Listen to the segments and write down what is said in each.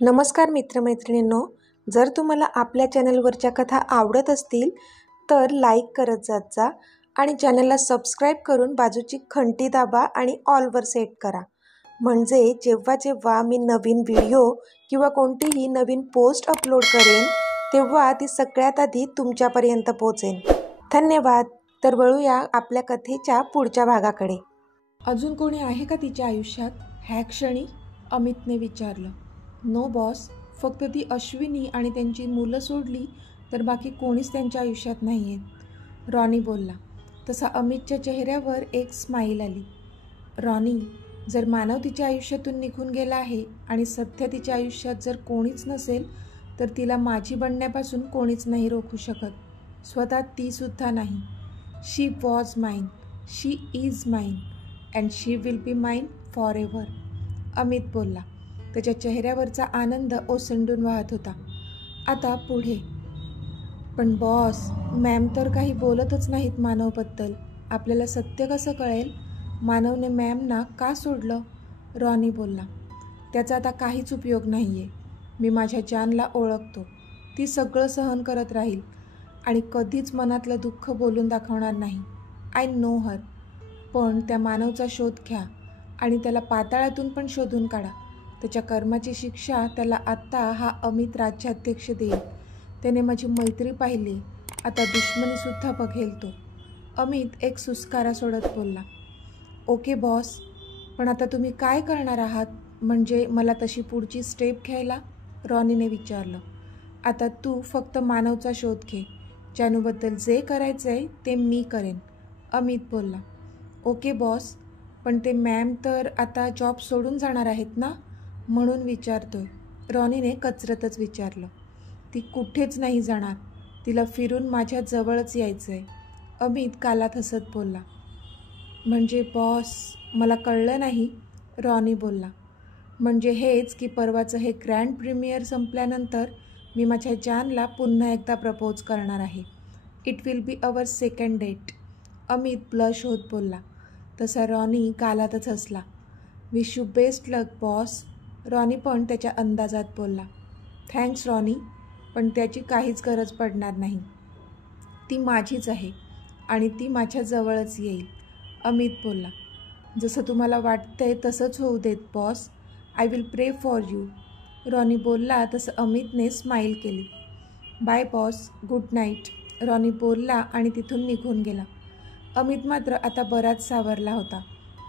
नमस्कार मित्रमैत्रिणींनो, जर तुम्हाला आपल्या चॅनलवरच्या कथा आवडत असतील तर लाईक करत जात जा आणि चॅनलला सबस्क्राईब करून बाजूची घंटी दाबा आणि ऑलवर सेट करा, म्हणजे जेव्हा जेव्हा मी नवीन व्हिडिओ किंवा कोणतीही नवीन पोस्ट अपलोड करेन तेव्हा ती सगळ्यात आधी तुमच्यापर्यंत पोहोचेल। धन्यवाद। तर वळूया आपल्या कथेच्या पुढच्या भागाकडे। अजून कोणी आहे का तिच्या आयुष्यात? ह्या क्षणी अमितने विचारलं। नो बॉस, फक्त ती अश्विनी आणि त्यांची मुलं सोडली तर बाकी कोणीच त्यांच्या आयुष्यात नाही आहेत, रॉनी बोलला। तसा अमितच्या चेहऱ्यावर एक स्माईल आली। रॉनी, जर मानव तिच्या आयुष्यातून निघून गेला आहे आणि सध्या तिच्या आयुष्यात जर कोणीच नसेल तर तिला माझी बनण्यापासून कोणीच नाही रोखू शकत, स्वतः तीसुद्धा नाही। She was mine, she is mine and she will be mine forever, Amit बोलला। त्याच्या चेहऱ्यावरचा आनंद ओसंडून वाहत होता। आता पुढे। पण बॉस, मॅम तर काही बोलतच नाहीत मानवबद्दल, आपल्याला सत्य कसं कळेल? मानवने मॅमना का सोडलं? रॉनी बोलला। त्याचा आता काहीच उपयोग नाही आहे। मी माझ्या जानला ओळखतो, ती सगळं सहन करत राहील आणि कधीच मनातलं दुःख बोलून दाखवणार नाही। आय नो हर। पण त्या मानवचा शोध घ्या आणि त्याला पाताळातून पण शोधून काढा। त्याच्या कर्माची शिक्षा त्याला आत्ता हा अमित राज्याध्यक्ष देईल। त्याने माझी मैत्री पाहिली, आता दुश्मनीसुद्धा बघेल तो, अमित एक सुस्कारा सोडत बोलला। ओके बॉस, पण आता तुम्ही काय करणार आहात? म्हणजे मला तशी पुढची स्टेप घ्यायला? रॉनीने विचारलं। आता तू फक्त मानवचा शोध घे, जानूबद्दल जे करायचंय ते मी करेन, अमित बोलला। ओके बॉस, पण ते मॅम तर आता जॉब सोडून जाणार आहेत ना, म्हणून विचारतोय, रॉनीने कचरतच विचारलं। ती कुठेच नाही जाणार, तिला फिरून माझ्या जवळच यायचंय, अमित गालात हसत बोलला। म्हणजे बॉस, मला कळलं नाही, रॉनी बोलला। म्हणजे हेच की परवाचं हे ग्रँड प्रीमियर संपल्यानंतर मी माझ्या जानला पुन्हा एकदा प्रपोज करणार आहे। It will be our second date, Amit blush होत बोलला। तसा रॉनी गालातच हसला। Wish you best luck boss, Ronnie पण त्याच्या अंदाजात बोलला। थँक्स रॉनी, पण त्याची काहीच गरज पडणार नाही, ती माझीच आहे आणि ती माझ्या जवळच येईल, अमित बोलला। जसं तुम्हाला वाटतंय तसंच होऊ देत boss, I will pray for you, Ronnie बोलला। तसं अमितने स्माईल केली। Bye boss, good night, Ronnie बोलला आणि तिथून निघून गेला। अमित मात्र आता बराच सावरला होता।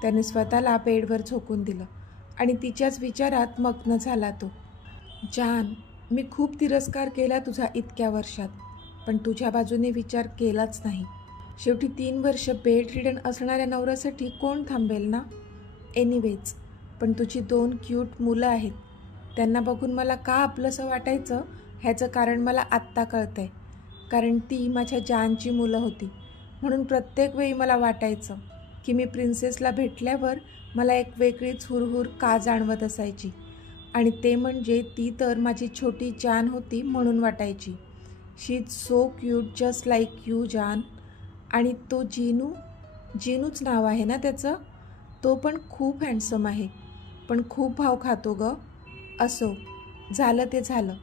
त्याने स्वतःला बेडवर झोकून दिलं आणि तिच्याच विचारात मग्न झाला तो। जान, मी खूप तिरस्कार केला तुझा इतक्या वर्षात, पण तुझ्या बाजूने विचार केलाच नाही। शेवटी 3 वर्ष बेड रिडन असणाऱ्या नवऱ्यासाठी कोण थांबेल ना? एनिवेज, पण तुझी 2 क्यूट मुलं आहेत, त्यांना बघून मला का आपलंसं वाटायचं ह्याचं कारण मला आत्ता कळतंय। कारण ती माझ्या जानची मुलं होती, म्हणून प्रत्येक वेळी मला वाटायचं की मी प्रिन्सेसला भेटल्यावर मला एक वेगळीच हुरहुर का जाणवत असायची, आणि ते म्हणजे ती तर माझी छोटी जान होती म्हणून वाटायची। She is so cute just like you जान। आणि तो जिनू, जिनूच नाव आहे ना त्याचं, तो पण खूप हँडसम आहे, पण खूप भाव खातो ग। असो, झालं ते झालं,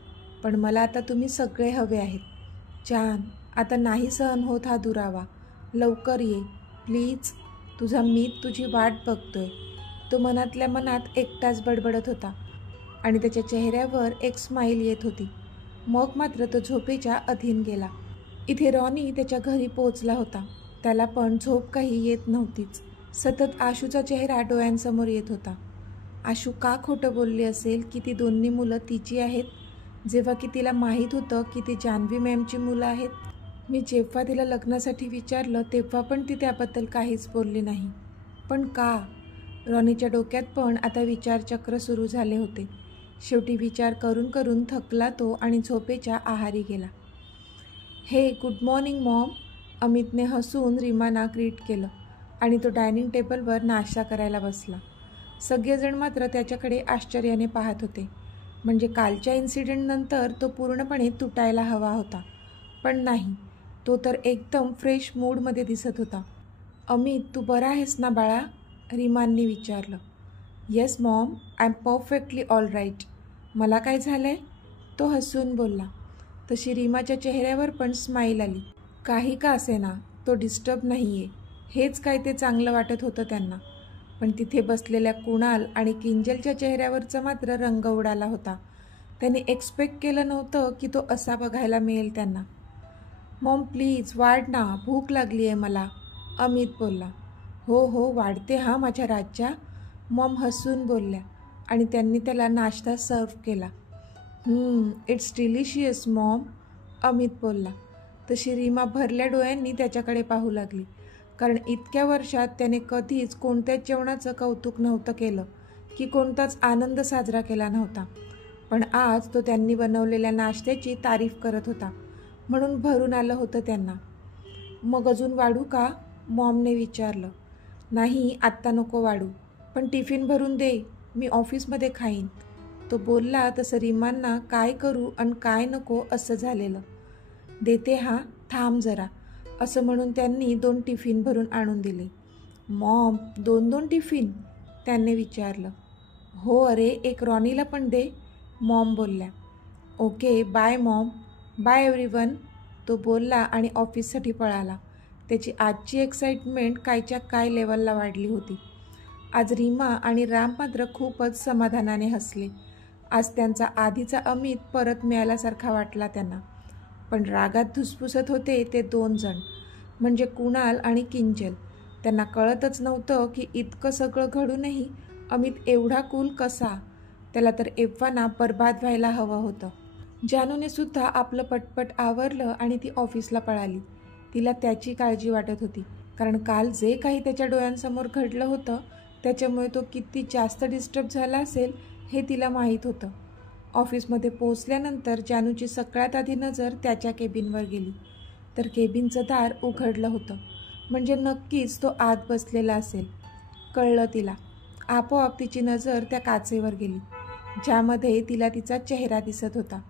पण मला आता तुम्ही सगळे हवे आहेत। जान, आता नाही सहन होत हा दुरावा, लवकर ये प्लीज, तुझा मीत तुझी वाट बघतोय, तो मनातल्या मनात एकटाच बडबडत होता आणि त्याच्या चेहऱ्यावर एक स्माईल येत होती। मग मात्र तो झोपेच्या अधीन गेला। इथे रॉनी त्याच्या घरी पोहोचला होता। त्याला पण झोप काही येत नव्हतीच, सतत आशूचा चेहरा डोळ्यांसमोर येत होता। आशू का खोटं बोलली असेल की ती दोन्ही मुलं तिची आहेत, जेव्हा की तिला माहीत होतं की ती जान्हवी मॅमची मुलं आहेत? मी जेव्हा तिला लग्नासाठी विचारलं तेव्हा पण ती त्याबद्दल काहीच बोलली नाही, पण का? रॉनीच्या डोक्यात पण आता विचारचक्र सुरू झाले होते। शेवटी विचार करून करून थकला तो आणि झोपेच्या आहारी गेला। हे गुड मॉर्निंग मॉम, अमितने हसून रीमाना ग्रीट केलं आणि तो डायनिंग टेबलवर नाश्ता करायला बसला। सगळेजण मात्र त्याच्याकडे आश्चर्याने पाहत होते, म्हणजे कालच्या इन्सिडेंटनंतर तो पूर्णपणे तुटायला हवा होता, पण नाही, तो तर एकदम फ्रेश मूडमध्ये दिसत होता। अमित, तू बरा आहेस ना बाळा, रीमांनी विचारलं। Yes mom, I am perfectly all right, मला काय झालं आहे? तो हसून बोलला. तशी रीमाच्या चेहऱ्यावर पण स्माईल आली. काही का असेना, तो डिस्टर्ब नाही आहे, हेच काय ते चांगलं वाटत होतं त्यांना. पण तिथे बसलेल्या कुणाल आणि किंजलच्या चेहऱ्यावरचा मात्र रंग उडाला होता. त्यांनी एक्सपेक्ट केलं नव्हतं की तो असा बघायला मिळेल त्यांना. मॉम प्लीज वाढ ना, भूक लागली आहे मला, अमित बोलला. हो हो वाढते हां माझ्या राज्या, मॉम हसून बोलल्या आणि त्यांनी त्याला नाश्ता सर्व केला. इट्स डिलिशियस मॉम, अमित बोलला. तशी रीमा भरल्या डोळ्यांनी त्याच्याकडे पाहू लागली, कारण इतक्या वर्षात त्याने कधीच कोणत्याच जेवणाचं कौतुक नव्हतं केलं की कोणताच आनंद साजरा केला नव्हता. पण आज तो त्यांनी बनवलेल्या नाश्त्याची तारीफ करत होता, म्हणून भरून आलं होतं त्यांना. मग अजून वाढू का, मॉमने विचारलं. नाही आत्ता नको वाढू, पण टिफिन भरून दे, मी ऑफिसमध्ये खाईन. तो बोलला तसं रीमांना काय करू आणि काय नको असं झालेलं. देते हां, थांब जरा, असं म्हणून त्यांनी 2 टिफिन भरून आणून दिले. मॉम 2 टिफिन, त्यांनी विचारलं. हो अरे, एक रॉनीला पण दे, मॉम बोलल्या. Okay bye mom, bye everyone, तो बोलला आणि ऑफिससाठी पळाला. त्याची आजची एक्साइटमेंट कायच्या काय लेवलला वाढली होती. आज रीमा आणि राम मात्र खूपच समाधानाने हसले. आज त्यांचा आधीचा अमित परत मिळाल्यासारखा वाटला त्यांना. पण रागात धुसफुसत होते ते 2 जण, म्हणजे कुणाल आणि किंजल. त्यांना कळतच नव्हतं की इतकं सगळं घडूनही अमित एवढा कूल कसा. त्याला तर एव्हाना बर्बाद व्हायला हवं होतं. जानूने सुद्धा आपलं पटपट आवरलं आणि ती ऑफिसला पळाली. तिला त्याची काळजी वाटत होती, कारण काल जे काही त्याच्या डोळ्यांसमोर घडलं होतं त्याच्यामुळे तो किती जास्त डिस्टर्ब झाला असेल हे तिला माहीत होतं. ऑफिसमध्ये पोचल्यानंतर जानूची सगळ्यात आधी नजर त्याच्या केबिनवर गेली, तर केबिनचं दार उघडलं होतं, म्हणजे नक्कीच तो आत बसलेला असेल. कळलं तिला. आपोआप तिची नजर त्या काचेवर गेली, ज्यामध्ये तिला तिचा चेहरा दिसत होता.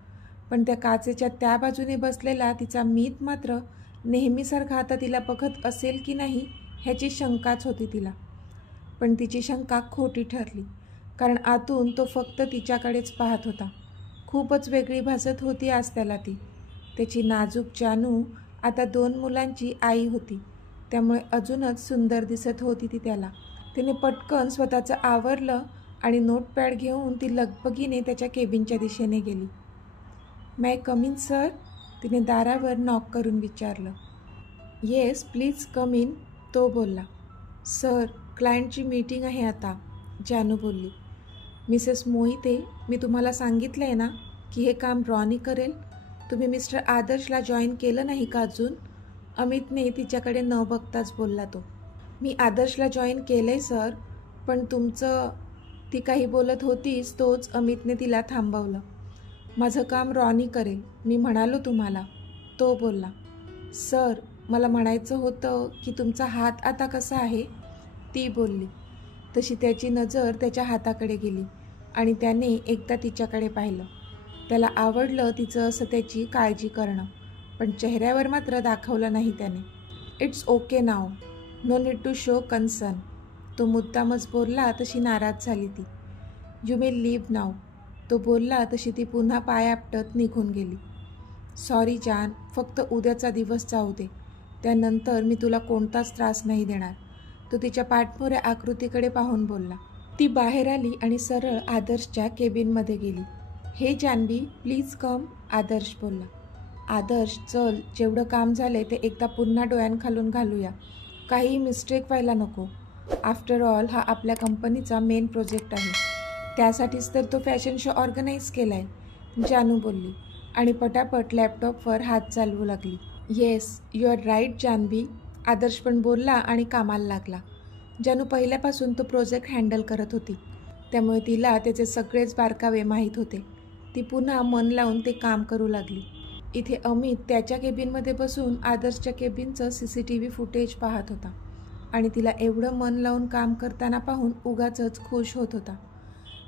पण त्या काचेच्या त्या बाजूने बसलेला तिचा मीत मात्र नेहमीसारखा आता तिला बघत असेल की नाही ह्याची शंकाच होती तिला. पण तिची शंका खोटी ठरली, कारण आतून तो फक्त तिच्याकडेच पाहत होता. खूपच वेगळी भासत होती आज त्याला ती. त्याची नाजूक जानू आता 2 मुलांची आई होती, त्यामुळे अजूनच सुंदर दिसत होती ती त्याला. तिने पटकन स्वतःचं आवरलं आणि नोटपॅड घेऊन ती लगबगीने त्याच्या केबिनच्या दिशेने गेली. मै कम इन सर, तिने दारावर नॉक करून विचारलं. येस प्लीज कम इन, तो बोलला. सर क्लायंटची मीटिंग आहे आता, जानू बोलली. मिसेस मोहिते, मी तुम्हाला सांगितलं आहे ना की हे काम रॉनी करेल. तुम्ही मिस्टर आदर्शला जॉईन केलं नाही का अजून, अमितने तिच्याकडे न बघताच बोलला तो. मी आदर्शला जॉईन केलं आहे सर, पण तुमचं, ती काही बोलत होतीच तोच अमितने तिला थांबवलं. माझं काम रॉनी करेल, मी म्हणालो तुम्हाला, तो बोलला. सर मला म्हणायचं होतं की तुमचा हात आता कसा आहे, ती बोलली. तशी त्याची नजर त्याच्या हाताकडे गेली आणि त्याने एकदा तिच्याकडे पाहिलं. त्याला आवडलं तिचं असं त्याची काळजी करणं, पण चेहऱ्यावर मात्र दाखवलं नाही त्याने. It's okay now, no need to show concern, तो मुद्दामच बोलला. तशी नाराज झाली ती. यू मे लीव्ह नाव, तो बोलला. तशी ती पुन्हा पाय आपटत निघून गेली. सॉरी जान, फक्त उद्याचा दिवस जाऊ दे, त्यानंतर मी तुला कोणताच त्रास नाही देणार, तो तिच्या पाठमोऱ्या आकृतीकडे पाहून बोलला. ती बाहेर आली आणि सरळ आदर्शच्या केबिनमध्ये गेली. हे जानवी प्लीज कम, आदर्श बोलला. आदर्श चल, जेवढं काम झालं ते एकदा पुन्हा डोळ्यांखालून घालूया, काही मिस्टेक व्हायला नको. आफ्टर ऑल हा आपल्या कंपनीचा मेन प्रोजेक्ट आहे, त्यासाठीच तर तो फॅशन शो ऑर्गनाईज केला आहे, जानू बोलली आणि पटापट लॅपटॉपवर हात चालवू लागली. Yes you are right Janvi, Adarsh पण बोलला आणि कामाला लागला. जानू पहिल्यापासून तो प्रोजेक्ट हँडल करत होती, त्यामुळे तिला त्याचे सगळेच बारकावे माहीत होते. ती पुन्हा मन लावून ते काम करू लागली. इथे अमित त्याच्या केबिनमध्ये बसून आदर्शच्या केबिनचं CCTV फुटेज पाहत होता आणि तिला एवढं मन लावून काम करताना पाहून उगाचच खुश होत होता.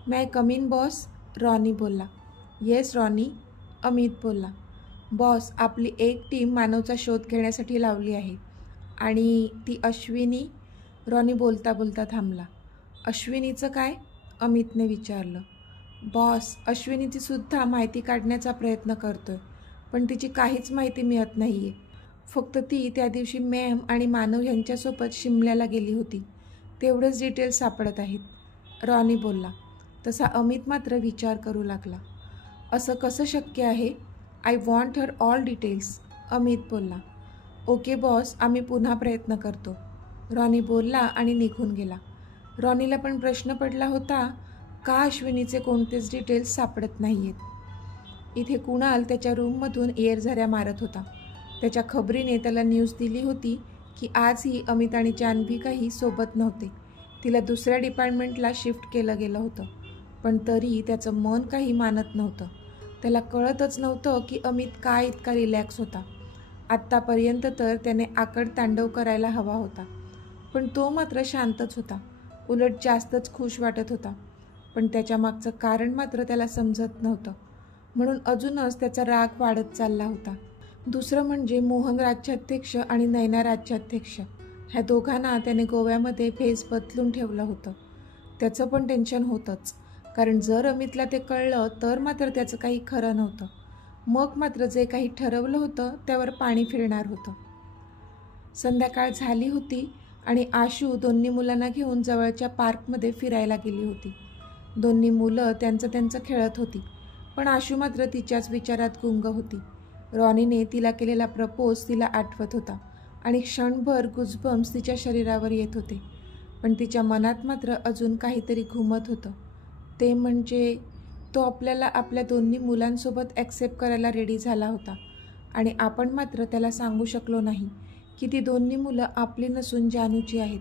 मै कम इन बॉस, रॉनी बोलला. येस रॉनी, अमित बोलला. बॉस आपली एक टीम मानवचा शोध घेण्यासाठी लावली आहे आणि ती अश्विनी, रॉनी बोलता बोलता थांबला. अश्विनीचं काय, अमितने विचारलं. बॉस, अश्विनीची सुद्धा माहिती काढण्याचा प्रयत्न करतोय, पण तिची काहीच माहिती मिळत नाही आहे. फक्त ती त्या दिवशी मॅम आणि मानव यांच्यासोबत शिमल्याला गेली होती, तेवढेच डिटेल्स सापडत आहेत, रॉनी बोलला. तसा अमित मात्र विचार करू लागला. असं कसं शक्य आहे? I want her all details, Amit बोलला. ओके बॉस, आम्ही पुन्हा प्रयत्न करतो, रॉनी बोलला आणि निघून गेला. रॉनीला पण प्रश्न पडला होता, का अश्विनीचे कोणतेच डिटेल्स सापडत नाही आहेत. इथे कुणाल त्याच्या रूममधून एअरझऱ्या मारत होता. त्याच्या खबरीने त्याला न्यूज दिली होती की आजही अमित आणि जान्हवी काही सोबत नव्हते. तिला दुसऱ्या डिपार्टमेंटला शिफ्ट केलं गेलं होतं, पण तरी त्याचं मन काही मानत नव्हतं. त्याला कळतच नव्हतं की अमित काय इतका रिलॅक्स होता. आत्तापर्यंत तर त्याने आकड तांडव करायला हवा होता, पण तो मात्र शांतच होता. उलट जास्तच खुश वाटत होता, पण त्याच्या मागचं कारण मात्र त्याला समजत नव्हतं. म्हणून अजूनच त्याचा राग वाढत चालला होता. दुसरं म्हणजे मोहन राज्याध्यक्ष आणि नैना राज्याध्यक्ष ह्या दोघांना त्याने गोव्यामध्ये भेस बदलून ठेवलं होतं. त्याचं पण टेन्शन होतंच, कारण जर अमितला ते कळलं तर मात्र त्याचं काही खरं नव्हतं. मग मात्र जे काही ठरवलं होतं त्यावर पाणी फिरणार होतं. संध्याकाळ झाली होती आणि आशू दोन्ही मुलांना घेऊन जवळच्या पार्कमध्ये फिरायला गेली होती. दोन्ही मुलं त्यांचं खेळत होती, पण आशू मात्र तिच्याच विचारात गुंग होती. रॉनीने तिला केलेला प्रपोज तिला आठवत होता आणि क्षणभर गुजबम्स तिच्या शरीरावर येत होते, पण तिच्या मनात मात्र अजून काहीतरी घुमत होतं. ते म्हणजे तो आपल्याला आपल्या दोन्ही मुलांसोबत ॲक्सेप्ट करायला रेडी झाला होता आणि आपण मात्र त्याला सांगू शकलो नाही की ती दोन्ही मुलं आपली नसून जानूची आहेत.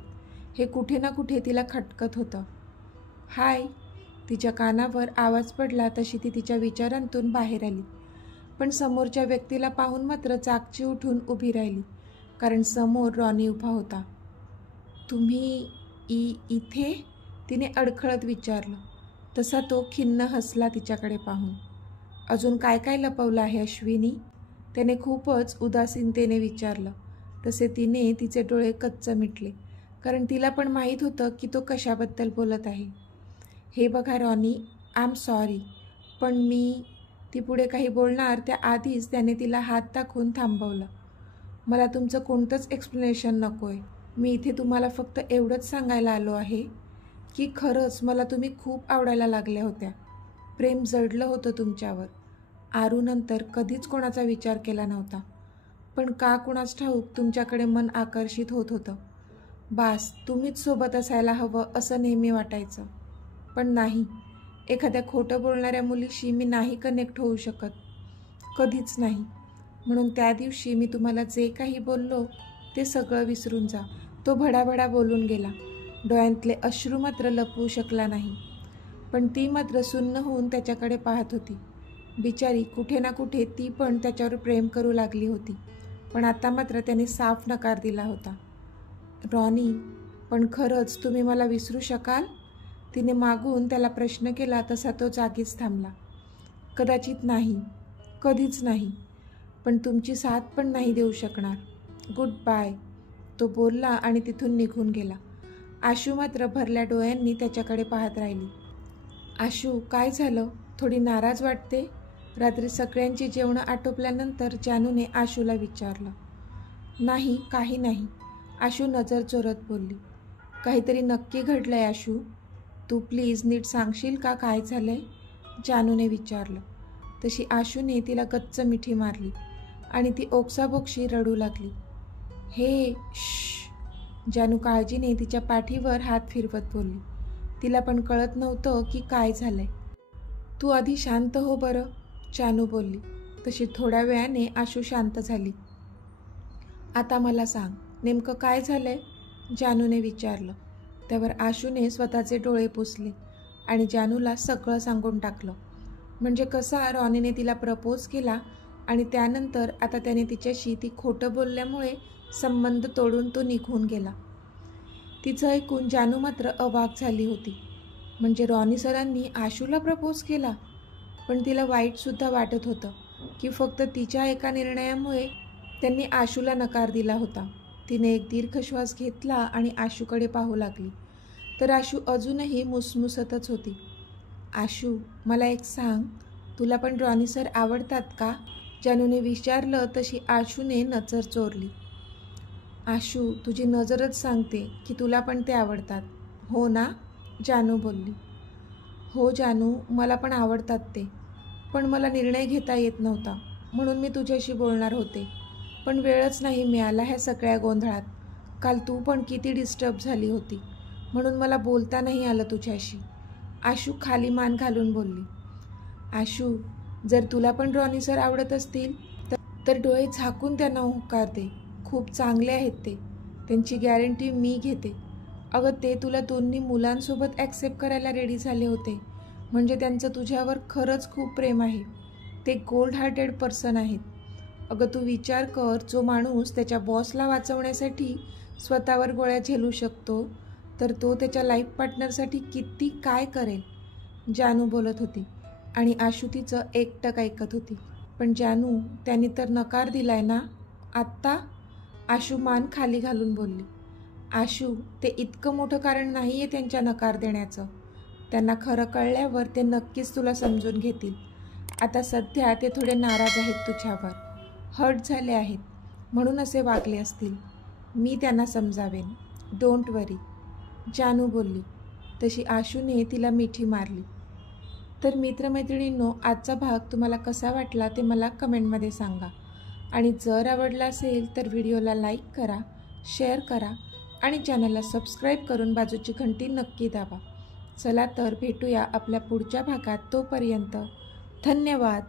हे कुठे ना कुठे तिला खटकत होतं. हाय, तिच्या कानावर आवाज पडला तशी ती तिच्या विचारांतून बाहेर आली, पण समोरच्या व्यक्तीला पाहून मात्र चाकची उठून उभी राहिली, कारण समोर रॉनी उभा होता. तुम्ही इथे? तिने अडखळत विचारलं. तसा तो खिन्न हसला तिच्याकडे पाहून. अजून काय काय लपवलं आहे अश्विनी? त्याने खूपच उदासीनतेने विचारलं. तसे तिने तिचे डोळे कच्च मिटले, कारण तिला पण माहीत होतं की तो कशाबद्दल बोलत आहे. हे बघा रॉनी, आय एम सॉरी, पण मी ती पुढे काही बोलणार त्याआधीच त्याने तिला हात दाखवून थांबवलं. मला तुमचं कोणतंच एक्सप्लेनेशन नको आहे. मी इथे तुम्हाला फक्त एवढंच सांगायला आलो आहे की खरंच मला तुम्ही खूप आवडायला लागल्या होत्या. प्रेम जडलं होतं तुमच्यावर. आरूनंतर कधीच कोणाचा विचार केला नव्हता, पण का कुणास ठाऊक तुमच्याकडे मन आकर्षित होत होतं. बास, तुम्हीच सोबत असायला हवं असं नेहमी वाटायचं. पण नाही, एखाद्या खोटं बोलणाऱ्या मुलीशी मी नाही कनेक्ट होऊ शकत, कधीच नाही. म्हणून त्या दिवशी मी तुम्हाला जे काही बोललो ते सगळं विसरून जा. तो भडाभडा बोलून गेला. डोळ्यांतले अश्रू मात्र लपवू शकला नाही, पण ती मात्र सुन्न होऊन त्याच्याकडे पाहत होती. बिचारी, कुठे ना कुठे ती पण त्याच्यावर प्रेम करू लागली होती, पण आता मात्र त्याने साफ नकार दिला होता. रॉनी, पण खरंच तुम्ही मला विसरू शकाल? तिने मागून त्याला प्रश्न केला तसा तो जागीच थांबला. कदाचित नाही, कधीच नाही, पण तुमची साथ पण नाही देऊ शकणार. गुड बाय, तो बोलला आणि तिथून निघून गेला. आशू मात्र भरल्या डोळ्यांनी त्याच्याकडे पाहत राहिली. आशू, काय झालं? थोडी नाराज वाटते? रात्री सगळ्यांची जेवणं आटोपल्यानंतर जानूने आशूला विचारलं. नाही, काही नाही, आशू नजर चोरत बोलली. काहीतरी नक्की घडलंय आशू, तू प्लीज नीट सांगशील का काय झालंय? जानूने विचारलं. तशी आशूने तिला गच्च मिठी मारली आणि ती ओक्साबोक्शी रडू लागली. हे श्श, जानू काळजीने तिच्या पाठीवर हात फिरवत बोलली. तिला पण कळत नव्हतं की काय झालंय. तू आधी शांत हो बरं, जानू बोलली. तशी थोड्या वेळाने आशू शांत झाली. आता मला सांग, नेमकं काय झालंय? जानूने विचारलं. त्यावर आशूने स्वतःचे डोळे पुसले आणि जानूला सगळं सांगून टाकलं. म्हणजे कसा रॉनीने तिला प्रपोज केला आणि त्यानंतर आता त्याने तिच्याशी ती खोटं बोलल्यामुळे संबंध तोडून तो निघून गेला. तिचं ऐकून जानू मात्र अवाक झाली होती. म्हणजे रॉनी सरांनी आशूला प्रपोज केला? पण तिला वाईटसुद्धा वाटत होतं की फक्त तिच्या एका निर्णयामुळे त्यांनी आशूला नकार दिला होता. तिने एक दीर्घ श्वास घेतला आणि आशूकडे पाहू लागली, तर आशू अजूनही मुसमुसतच होती. आशू, मला एक सांग, तुला पण रॉनी सर आवडतात का? जानूने विचारलं तशी आशूने नजर चोरली. आशू, तुझी नजरच सांगते की तुला पण ते आवडतात, हो ना? जानू बोलली. हो जानू, मला पण आवडतात ते, पण मला निर्णय घेता येत नव्हता, म्हणून मी तुझ्याशी बोलणार होते, पण वेळच नाही मिळाला ह्या सगळ्या गोंधळात. काल तू पण किती डिस्टर्ब झाली होती, म्हणून मला बोलता नाही आलं तुझ्याशी. आशू खाली मान घालून बोलली. आशू, जर तुला पण रॉनी सर आवडत असतील तर डोळे झाकून त्यांना होकार दे. खूप चांगले आहेत ते, त्यांची गॅरंटी मी घेते. अगं, ते तुला दोन्ही मुलांसोबत ॲक्सेप्ट करायला रेडी झाले होते, म्हणजे त्यांचं तुझ्यावर खरंच खूप प्रेम आहे. ते गोल्ड हार्टेड पर्सन आहेत. अगं, तू विचार कर, जो माणूस त्याच्या बॉसला वाचवण्यासाठी स्वतःवर गोळ्या झेलू शकतो, तर तो त्याच्या लाईफ पार्टनरसाठी किती काय करेल. जानू बोलत होती आणि आशू तिचं एकटक ऐकत होती. पण जानू, त्यांनी तर नकार दिलाय ना आत्ता? आशू मान खाली घालून बोलली. आशू, ते इतकं मोठं कारण नाही आहे त्यांच्या नकार देण्याचं. त्यांना खरं कळल्यावर ते नक्कीच तुला समजून घेतील. आता सध्या ते थोडे नाराज आहेत तुझ्यावर, हर्ट झाले आहेत, म्हणून असे वागले असतील. मी त्यांना समजावेन, डोंट वरी, जानू बोलली. तशी आशूने तिला मिठी मारली. तर मित्रमैत्रिणींनो, आजचा भाग तुम्हाला कसा वाटला ते मला कमेंटमध्ये सांगा. आणि जर आवडला असेल तर व्हिडिओला लाईक करा, शेअर करा आणि चॅनलला सबस्क्राईब करून बाजूची घंटी नक्की दाबा. चला तर भेटूया आपल्या पुढच्या भागात. तोपर्यंत धन्यवाद.